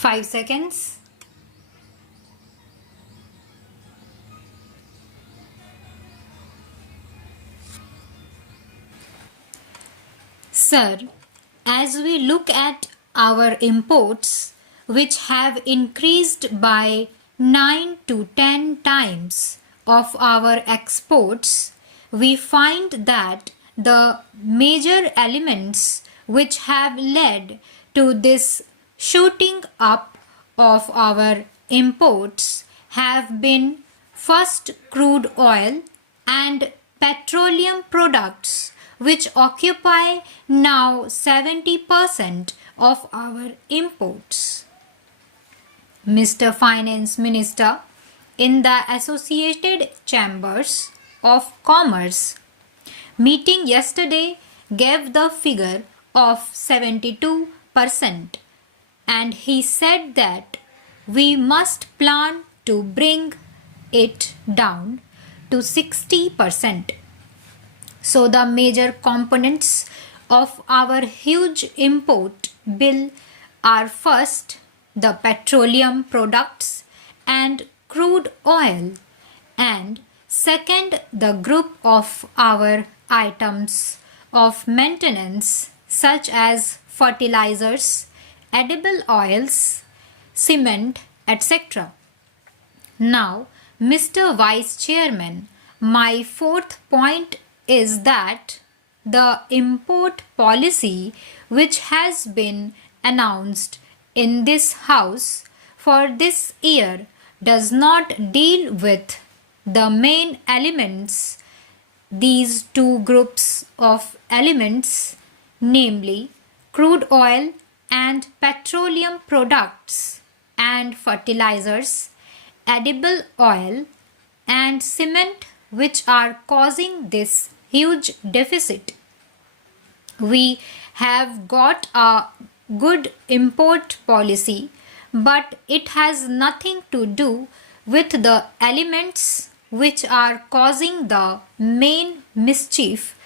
5 seconds. Sir, as we look at our imports, which have increased by 9 to 10 times of our exports, we find that the major elements which have led to this shooting up of our imports have been first crude oil and petroleum products, which occupy now 70% of our imports. Mr. Finance Minister in the Associated Chambers of Commerce meeting yesterday gave the figure of 72%, and he said that we must plan to bring it down to 60%. So the major components of our huge import bill are first the petroleum products and crude oil, and second the group of our items of maintenance such as fertilizers, edible oils, cement, etc. Now, Mr. Vice Chairman, my fourth point is that the import policy which has been announced in this House for this year does not deal with the main elements, these two groups of elements, namely crude oil and petroleum products and fertilizers, edible oil and cement, which are causing this huge deficit. We have got a good import policy, but it has nothing to do with the elements which are causing the main mischief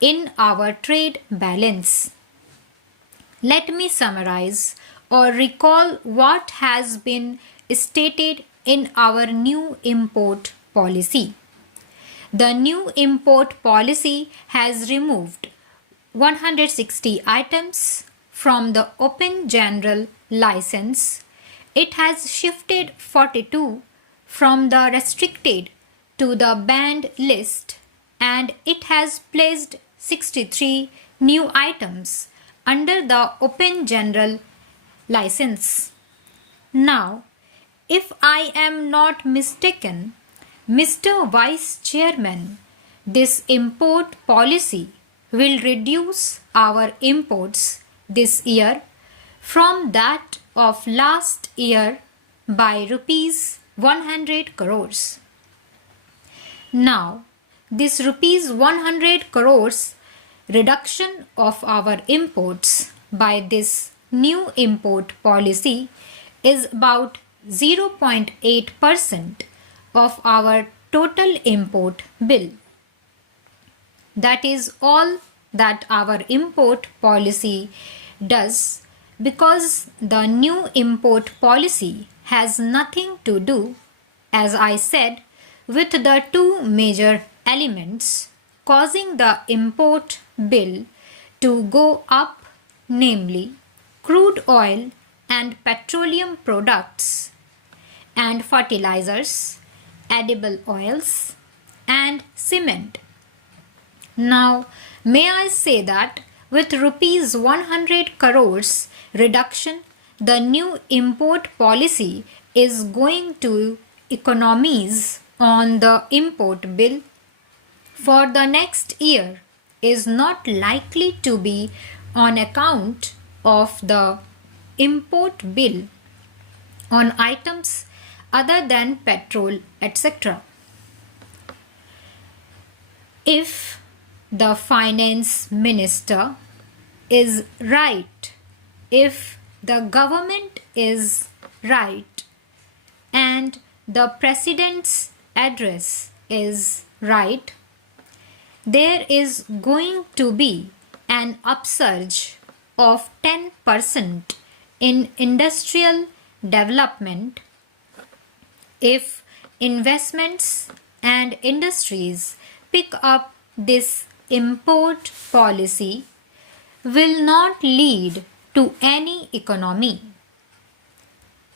in our trade balance. Let me summarize or recall what has been stated in our new import policy. The new import policy has removed 160 items from the open general license. It has shifted 42 from the restricted to the banned list, and it has placed 63 new items under the open general license. Now, if I am not mistaken, Mr. Vice Chairman, this import policy will reduce our imports this year from that of last year by rupees 100 crores. Now, this rupees 100 crores reduction of our imports by this new import policy is about 0.8% of our total import bill. That is all that our import policy does, because the new import policy has nothing to do, as I said, with the two major elements causing the import bill to go up, namely crude oil and petroleum products and fertilizers, edible oils and cement. Now, may I say that with rupees 100 crores reduction, the new import policy is going to economize on the import bill for the next year is not likely to be on account of the import bill on items other than petrol, etc. If the finance minister is right, if the government is right, and the president's address is right, there is going to be an upsurge of 10% in industrial development, if investments and industries pick up this import policy, will not lead to any economy.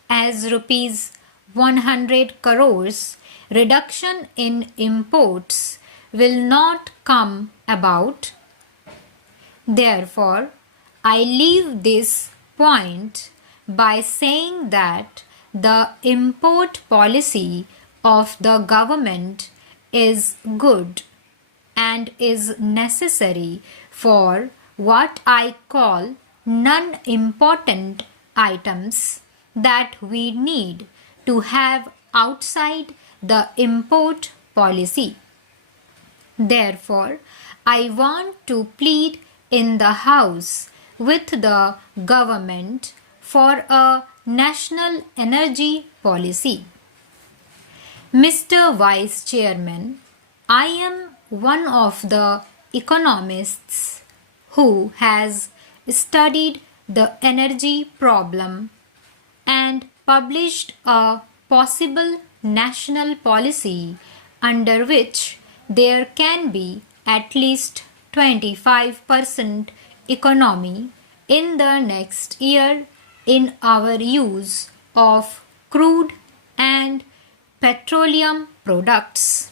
As rupees 100 crores reduction in imports will not come about. Therefore, I leave this point by saying that the import policy of the government is good and is necessary for what I call non-important items that we need to have outside the import policy. Therefore, I want to plead in the House with the government for a national energy policy. Mr. Vice Chairman, I am one of the economists who has studied the energy problem and published a possible national policy under which there can be at least 25% economy in the next year in our use of crude and petroleum products.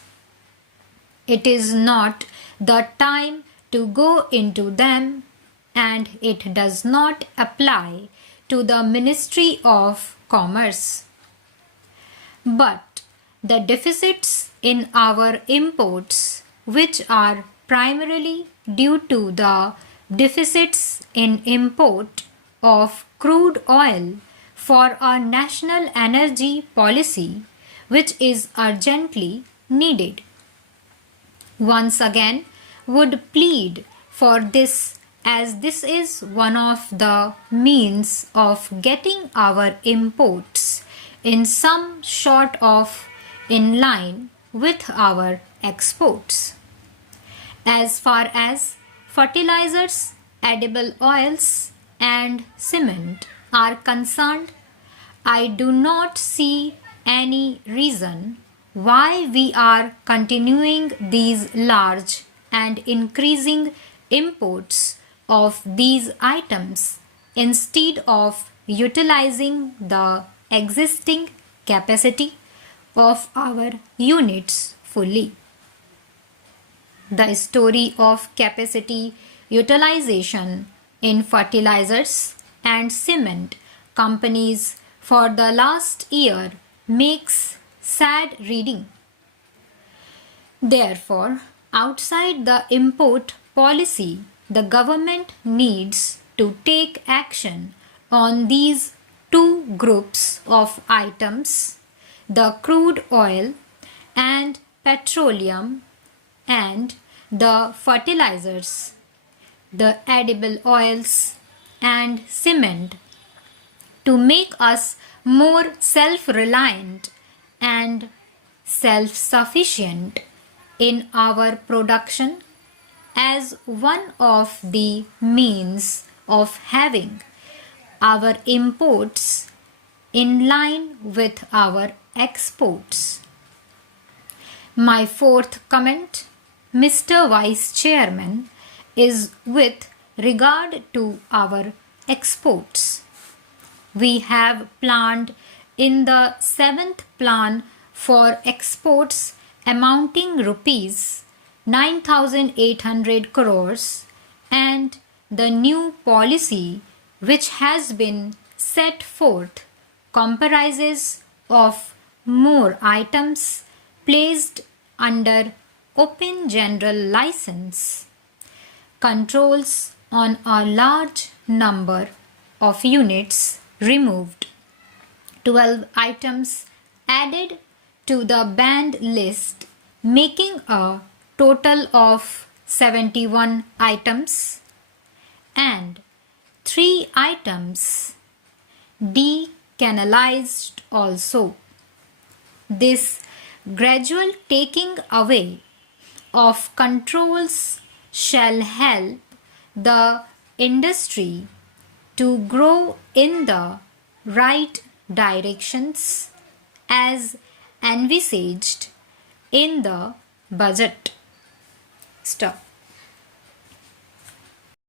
It is not the time to go into them, and it does not apply to the Ministry of Commerce. But the deficits in our imports, which are primarily due to the deficits in import of crude oil for a national energy policy, which is urgently needed. Once again, would plead for this, as this is one of the means of getting our imports in some sort of in line with our exports. As far as fertilizers, edible oils, and cement are concerned, I do not see any reason why we are continuing these large and increasing imports of these items instead of utilizing the existing capacity of our units fully. The story of capacity utilization in fertilizers and cement companies for the last year makes sad reading. Therefore, outside the import policy, the government needs to take action on these two groups of items, the crude oil and petroleum, and the fertilizers, the edible oils and cement, to make us more self-reliant and self-sufficient in our production as one of the means of having our imports in line with our exports. My fourth comment, Mr. Vice Chairman, is with regard to our exports. We have planned in the 7th plan for exports amounting rupees 9,800 crores, and the new policy which has been set forth comprises of more items placed under open general license, controls on a large number of units removed, 12 items added to the banned list, making a total of 71 items, and 3 items decanalized also. This gradual taking away of controls shall help the industry to grow in the right directions as envisaged in the budget. Stop.